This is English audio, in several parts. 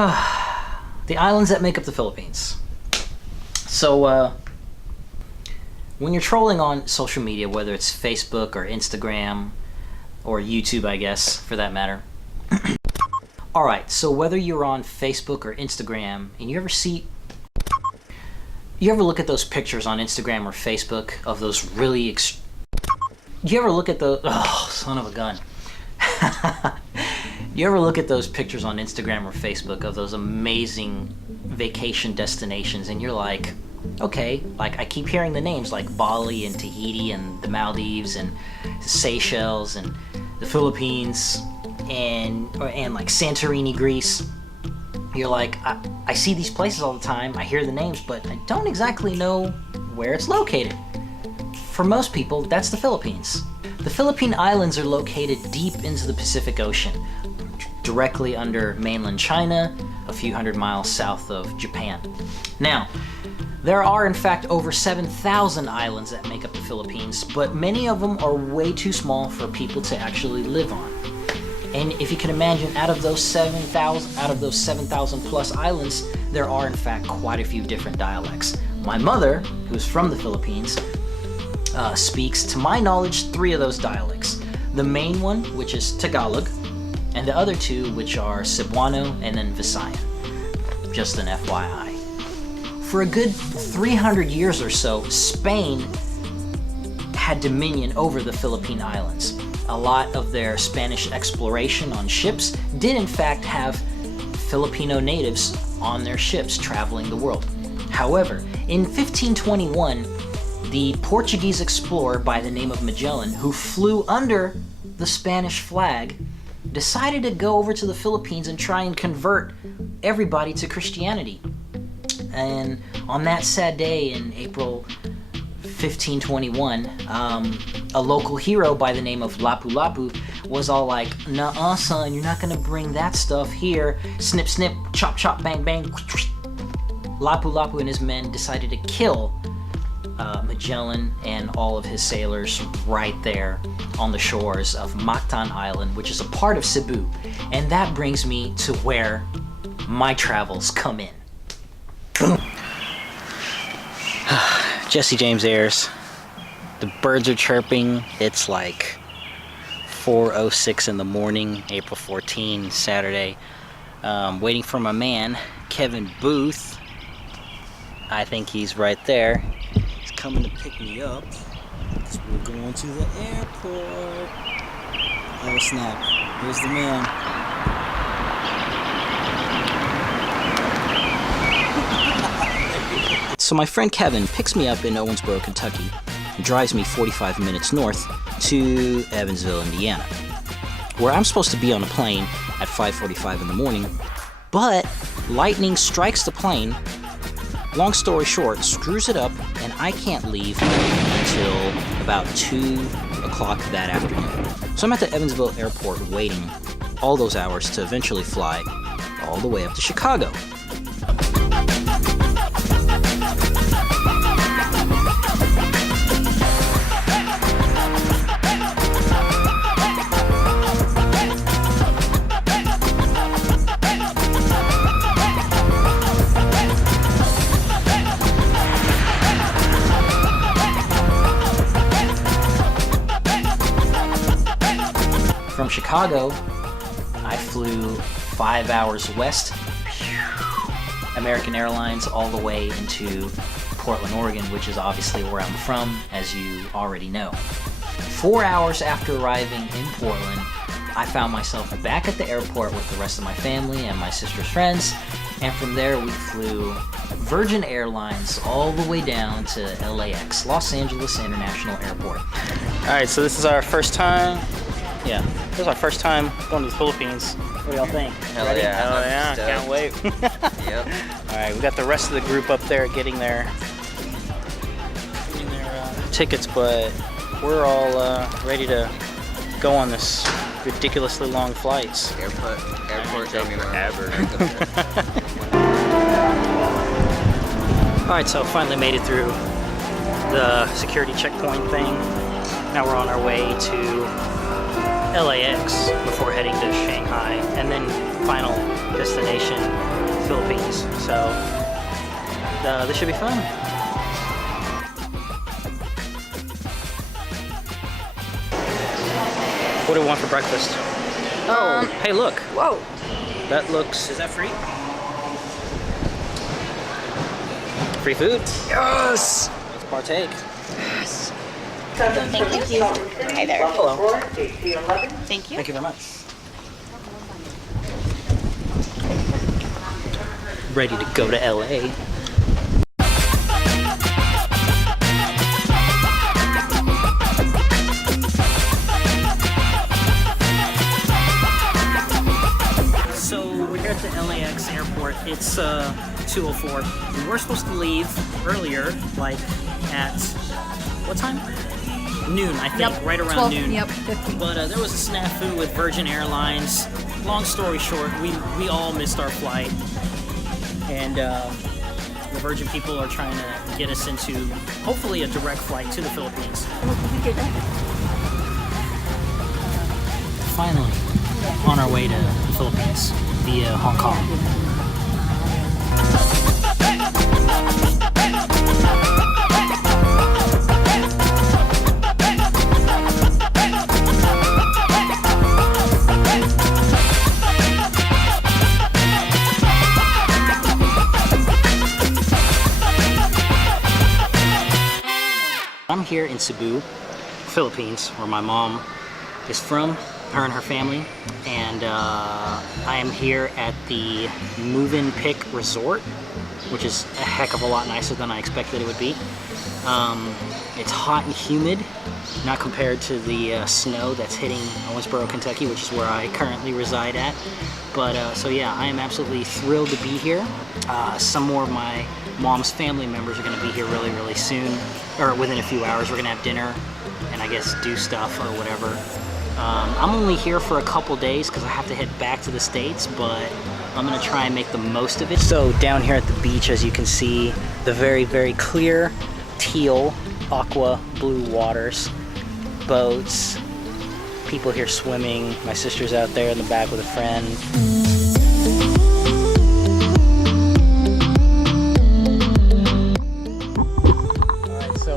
The islands that make up the Philippines. So, when you're trolling on social media, whether it's Facebook or Instagram or YouTube, I guess, for that matter. Alright, so whether you're on Facebook or Instagram, and you ever look at those pictures on Instagram or Facebook of those really you ever look at the, oh, son of a gun. You ever look at those pictures on Instagram or Facebook of those amazing vacation destinations and you're like, okay, like I keep hearing the names like Bali and Tahiti and the Maldives and Seychelles and the Philippines and like Santorini, Greece. You're like, I see these places all the time, I hear the names, but I don't exactly know where it's located. For most people, that's the Philippines. The Philippine Islands are located deep into the Pacific Ocean, directly under mainland China, a few hundred miles south of Japan. Now, there are in fact over 7,000 islands that make up the Philippines, but many of them are way too small for people to actually live on. And if you can imagine, out of those 7,000 plus islands, there are in fact quite a few different dialects. My mother, who's from the Philippines, speaks, to my knowledge, 3 of those dialects. The main one, which is Tagalog, and the other 2, which are Cebuano and then Visayan. Just an FYI. For a good 300 years or so, Spain had dominion over the Philippine Islands. A lot of their Spanish exploration on ships did in fact have Filipino natives on their ships traveling the world. However, in 1521, the Portuguese explorer by the name of Magellan, who flew under the Spanish flag, decided to go over to the Philippines and try and convert everybody to Christianity. And on that sad day in April 1521, a local hero by the name of Lapu-Lapu was all like, "Nuh-uh, son, you're not gonna bring that stuff here. Snip, snip, chop, chop, bang, bang." Lapu-Lapu and his men decided to kill Magellan and all of his sailors right there on the shores of Mactan Island, which is a part of Cebu. And that brings me to where my travels come in. Boom. Jesse James airs. The birds are chirping. It's like 4:06 in the morning, April 14, Saturday. Waiting for my man, Kevin Booth. I think he's right there. He's coming to pick me up. So we're going to the airport. Oh snap, here's the man. So my friend Kevin picks me up in Owensboro, Kentucky, and drives me 45 minutes north to Evansville, Indiana, where I'm supposed to be on a plane at 5:45 in the morning, but lightning strikes the plane, long story short, screws it up, and I can't leave until about 2 o'clock that afternoon. So I'm at the Evansville airport waiting all those hours to eventually fly all the way up to Chicago. From Chicago, I flew 5 hours west, American Airlines, all the way into Portland, Oregon, which is obviously where I'm from, as you already know. 4 hours after arriving in Portland, I found myself back at the airport with the rest of my family and my sister's friends, and from there we flew Virgin Airlines all the way down to LAX, Los Angeles International Airport. Alright, so this is our first time. Yeah, this is our first time going to the Philippines. What do y'all think? Hell Ready? yeah. Hell yeah, can't wait. Yep. Alright, we got the rest of the group up there getting their tickets, but we're all ready to go on this ridiculously long flights. Airport don't even ever. Alright, so finally made it through the security checkpoint thing. Now we're on our way to LAX before heading to Shanghai, and then final destination, Philippines. So this should be fun. What do we want for breakfast? Oh, hey, look. Whoa. That looks, is that free? Free food? Yes. Let's partake. Yes. Thank you. Hi there. Hello. Thank you. Thank you very much. Ready to go to LA. So we're here at the LAX airport. It's 2:04. We were supposed to leave earlier, like at what time? Noon, I think, right around 12, noon. Yep, 15. But there was a snafu with Virgin Airlines. Long story short, we all missed our flight, and the Virgin people are trying to get us into hopefully a direct flight to the Philippines. Finally, on our way to the Philippines via Hong Kong. I'm here in Cebu, Philippines, where my mom is from, her and her family, and I am here at the Movenpick Resort, which is a heck of a lot nicer than I expected it would be. It's hot and humid, not compared to the snow that's hitting Owensboro, Kentucky, which is where I currently reside at. But so yeah, I am absolutely thrilled to be here. Some more of my mom's family members are going to be here really, really soon, or within a few hours. We're going to have dinner and I guess do stuff or whatever. I'm only here for a couple days because I have to head back to the States, but I'm going to try and make the most of it. So down here at the beach, as you can see, the very, very clear teal, aqua blue waters, boats, people here swimming. My sister's out there in the back with a friend.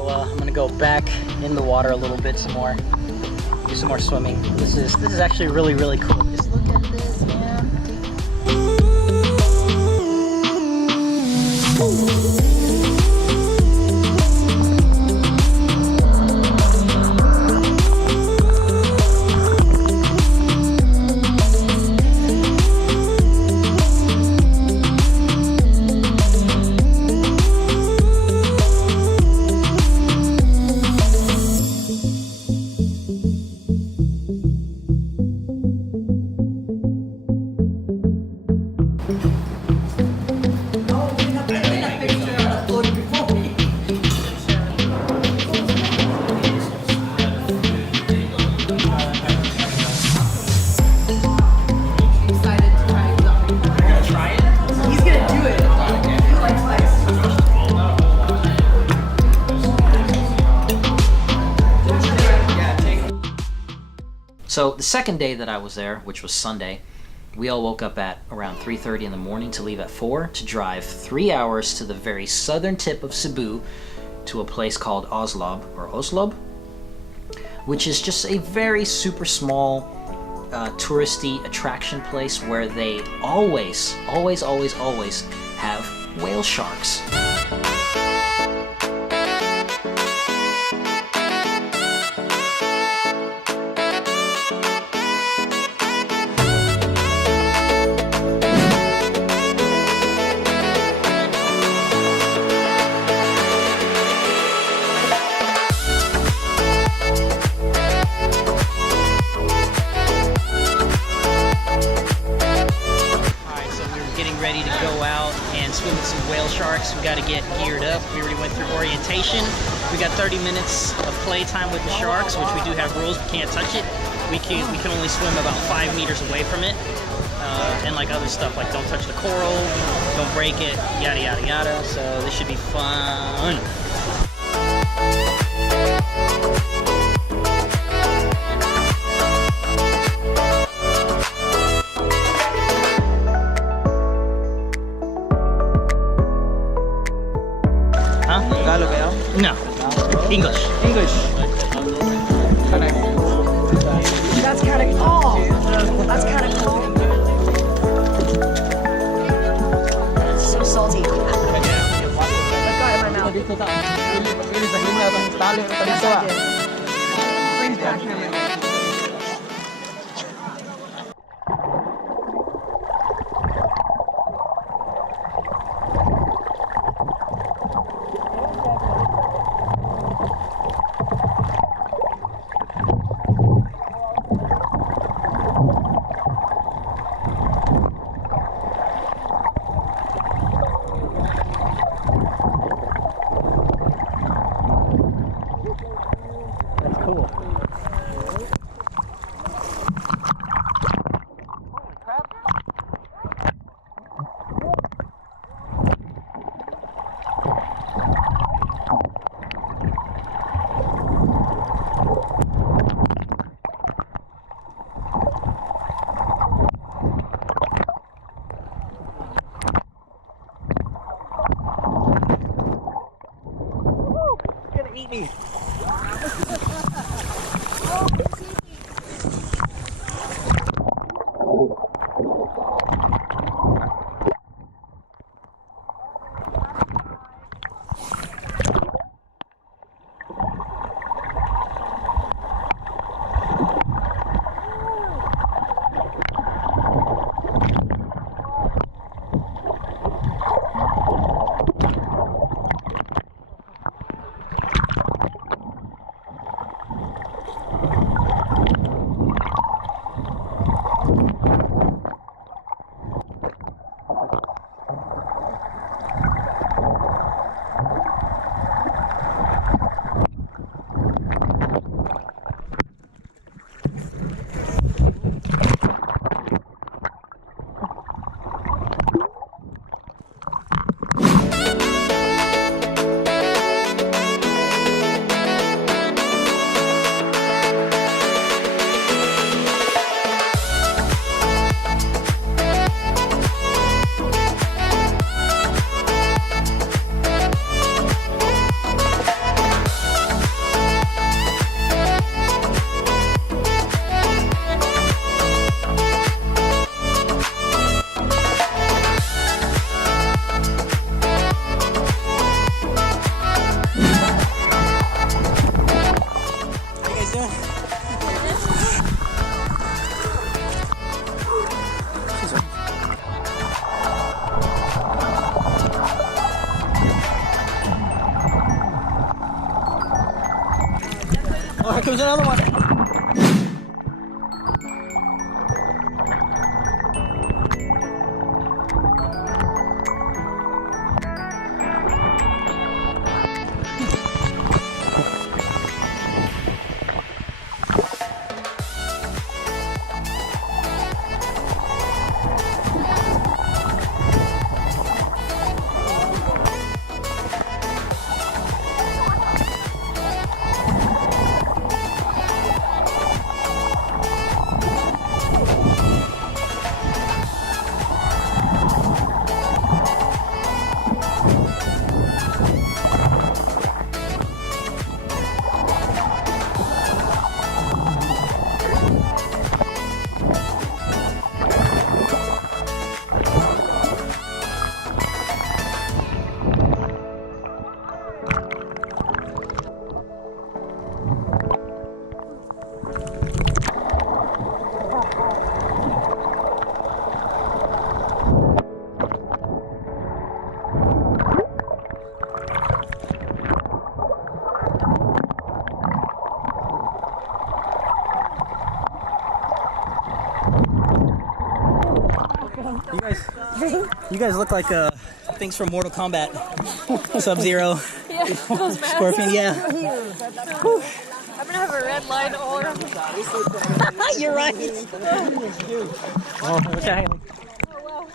I'm gonna go back in the water a little bit some more, do some more swimming. This is actually really, really cool. Just look at this, man. So the second day that I was there, which was Sunday, we all woke up at around 3:30 in the morning to leave at 4 to drive 3 hours to the very southern tip of Cebu to a place called Oslob, or Oslob, which is just a very super small touristy attraction place where they always have whale sharks. Ready to go out and swim with some whale sharks. We got to get geared up. We already went through orientation. We got 30 minutes of playtime with the sharks, which we do have rules. We can't touch it. We can only swim about 5 meters away from it, and like other stuff, like don't touch the coral, don't break it, yada yada yada. So this should be fun. Tagalog kayo? No. English. English. That's kind of oh, that's kind of cool. It's so salty. I've got it in my mouth. Dito ta. Pili sa hinga itong tali ito dito ah. That's cool. It's gonna eat me. Oh, here comes another one. You guys look like things from Mortal Kombat. Sub-Zero. Yeah, those masks. Scorpion, yeah. I'm gonna have a red line all around. You're right. Oh, okay. Oh, wow.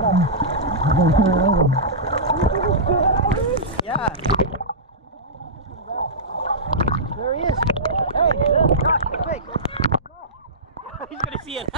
Yeah. There he is. Hey, look, Josh, quick. He's gonna see it.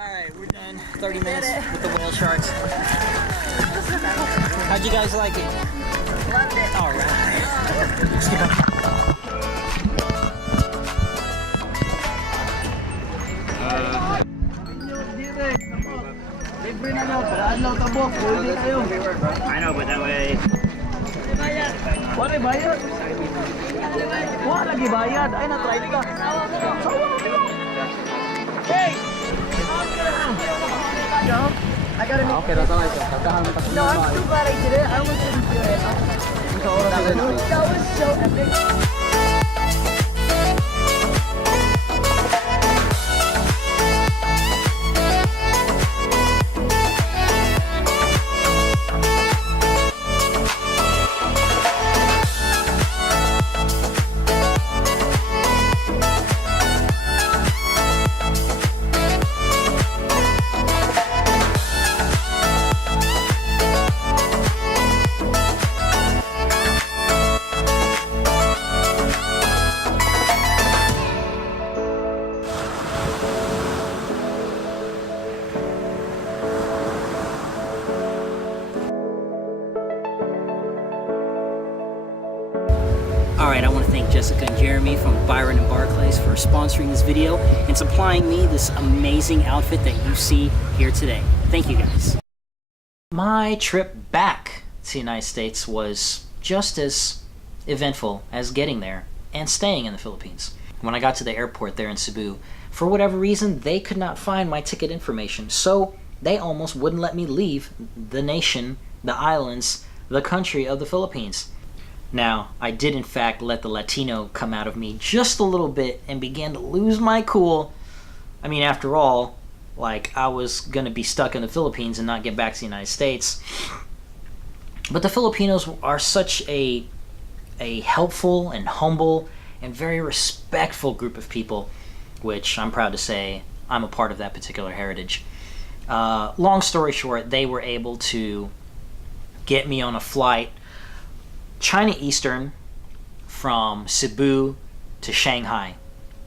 Alright, we're done. 30 minutes with the whale sharks. How'd you guys like it? Loved it. Alright. Let's get back. I know, but that way. Wala bayad. Wala lagi bayad. Ay, na-try ka. Hey! I gotta make No, I'm so glad I did it. I almost didn't do it. That was so epic. Alright, I want to thank Jessica and Jeremy from Byron and Barclays for sponsoring this video and supplying me this amazing outfit that you see here today. Thank you guys. My trip back to the United States was just as eventful as getting there and staying in the Philippines. When I got to the airport there in Cebu, for whatever reason, they could not find my ticket information, so they almost wouldn't let me leave the nation, the islands, the country of the Philippines. Now, I did in fact let the Latino come out of me just a little bit and began to lose my cool. I mean, after all, like, I was gonna be stuck in the Philippines and not get back to the United States. But the Filipinos are such a helpful and humble and very respectful group of people, which I'm proud to say I'm a part of that particular heritage. Long story short, they were able to get me on a flight China Eastern from Cebu to Shanghai.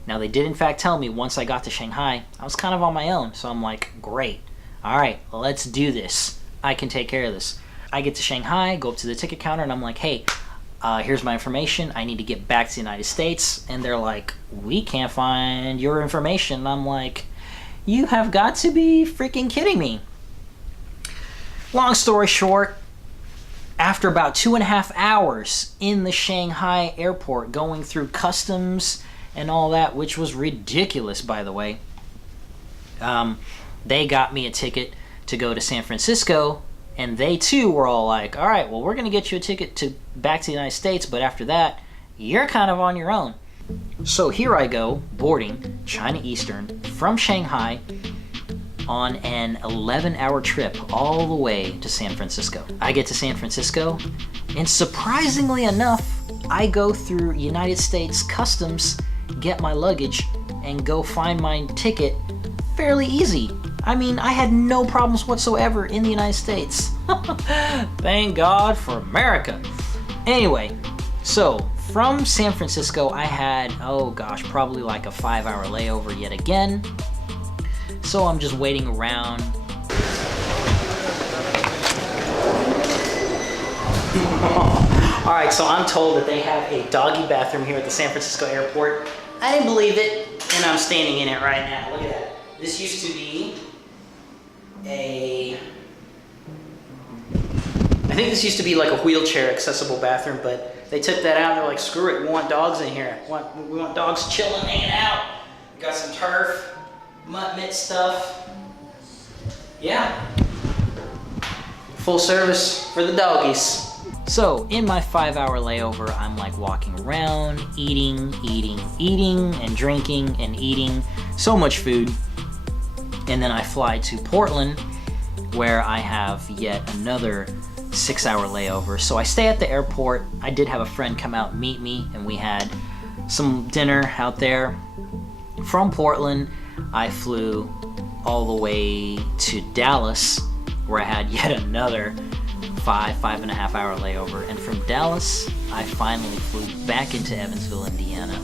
Now, they did in fact tell me once I got to Shanghai, I was kind of on my own, so I'm like, great. Alright, let's do this. I can take care of this. I get to Shanghai, go up to the ticket counter, and I'm like, hey, here's my information. I need to get back to the United States. And they're like, we can't find your information. And I'm like, you have got to be freaking kidding me. Long story short, after about 2.5 hours in the Shanghai airport going through customs and all that, which was ridiculous, by the way, they got me a ticket to go to San Francisco, and they too were all like, all right, well, we're going to get you a ticket to back to the United States, but after that, you're kind of on your own. So here I go, boarding China Eastern from Shanghai on an 11-hour trip all the way to San Francisco. I get to San Francisco, and surprisingly enough, I go through United States Customs, get my luggage, and go find my ticket fairly easy. I mean, I had no problems whatsoever in the United States. Thank God for America. Anyway, so from San Francisco, I had, oh gosh, probably like a 5-hour layover yet again. So I'm just waiting around. Alright, so I'm told that they have a doggy bathroom here at the San Francisco airport. I didn't believe it, and I'm standing in it right now. Look at that. This used to be I think this used to be like a wheelchair accessible bathroom, but they took that out and they're like, screw it, we want dogs in here. We want dogs chilling, hanging out. We got some turf, mutt mitt stuff. Yeah. Full service for the doggies. So in my 5-hour layover, I'm like walking around, eating, and drinking and eating so much food. And then I fly to Portland, where I have yet another 6-hour layover. So I stay at the airport. I did have a friend come out and meet me, and we had some dinner out there. From Portland, I flew all the way to Dallas, where I had yet another 5.5 hour layover. And from Dallas, I finally flew back into Evansville, Indiana,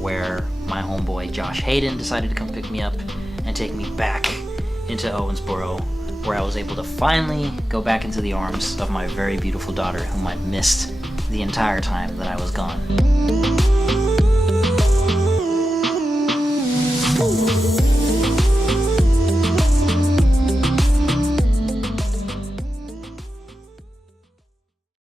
where my homeboy Josh Hayden decided to come pick me up and take me back into Owensboro, where I was able to finally go back into the arms of my very beautiful daughter, whom I missed the entire time that I was gone.